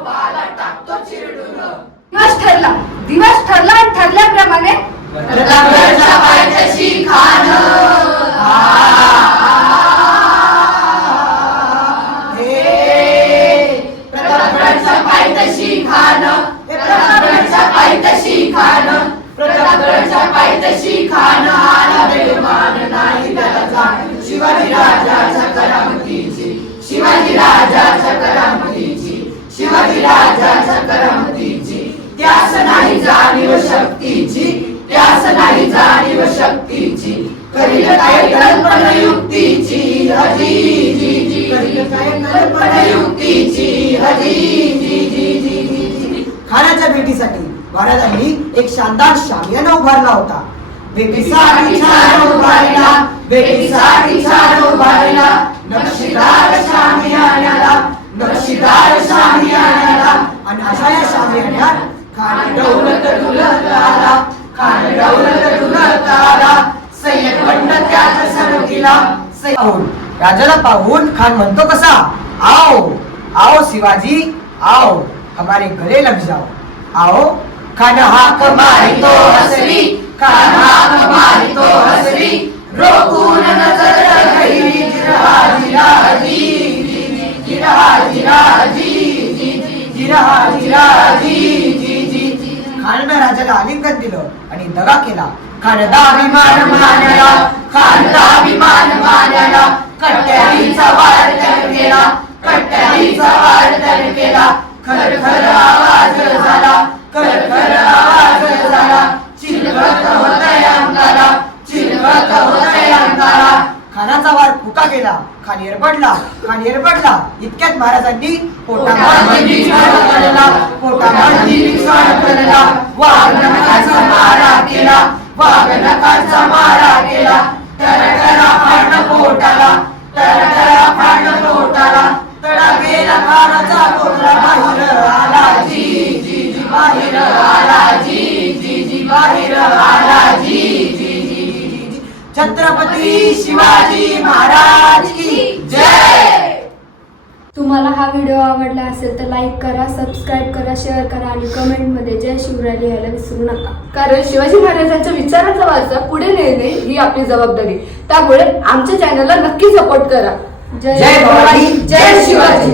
गोपाला टाकतो चिरडून. दिवस ठरला आणि ठरल्याप्रमाणे प्रतापगडच्या पायथ्याशी खान. प्रतापगडच्या पायथ्याशी खान. प्रतापगडच्या पायथ्याशी खान. प्रतापगडच्या पायथ्याशी खान. आला बेमान नाही त्याला जाण. शिवाजी राजाच्या करामतीची. शिवाजी राजाच्या करामतीची. शिवाजी राजाच्या करामतीची. त्यास नाही जाणीव शक्तीची. त्यास नाही जाणीव शक्तीची. करील काय कल्पना युक्तीची. हजी जी जी. करील काय कल्पना युक्तीची. हजी जी जी जी जी. खानाच्या भेटीसाठी महाराजांनी एक शानदार शामियाना उभारला होता. भेटीसाठी छान उभारला. भेटीसाठी छान उभारला. नक्षीदार शामियान्याला. नक्षीदार शामियान्याला. आणि अशा या शामियान्यात खान दौलत डुलत आला. खान दौलत डुलत आला. सय्यद बंड त्याच्या सनकीला. राजाला पाहून खान म्हणतो कसा, आओ आओ शिवाजी आओ, हमारे गले लग जाओ. आओ. खान हाक मारितो हसरी. खान हाक मारितो हसरी. रोखून नजर गहिरी. जिरहा जिरहा जी जी जी. जिरहा जिरहा जी जी जी. जिरहा जिरहा जी जी जी जी. खाननं राजाला आलिंगन दिलं आणि दगा केला. खानदा अभिमान मानला. खानदा अभिमान मानला. कट्यारीचा वार तर केला. कट्यारीचा वार तर केला. खर खर आवाज झाला. खर खर आवाज झाला. चिलवत होतय अंगाला. चिलवत होतय अंगाला. खानाचा वार फुका गेला. खान एरबडला. खान एरबडला. इतक्यात महाराजांनी पोटामध्ये निचळ पडला. पोटामध्ये निचळ पडला. वाघनखाचा मारा केला. वाघनखाचा मारा केला. तरतरा फाडणं पोटाला. तरतरा फाडणं पोटाला. तडा गेला खानाचा पोटला. बाहेर आला जी जी जी. बाहेर आला जी जी जी. बाहेर आला जी जी जी जी. छत्रपती शिवाजी महाराज की जय. तुम्हाला हा व्हिडिओ आवडला असेल तर लाईक करा, सबस्क्राईब करा, शेअर करा आणि कमेंटमध्ये जय शिवराय लिहायला विसरू नका. कारण शिवाजी महाराजांच्या विचारांचा वारसा पुढे नेणे ही आपली जबाबदारी. त्यामुळे आमच्या चॅनलला नक्की सपोर्ट करा. जय भवानी, जय शिवाजी.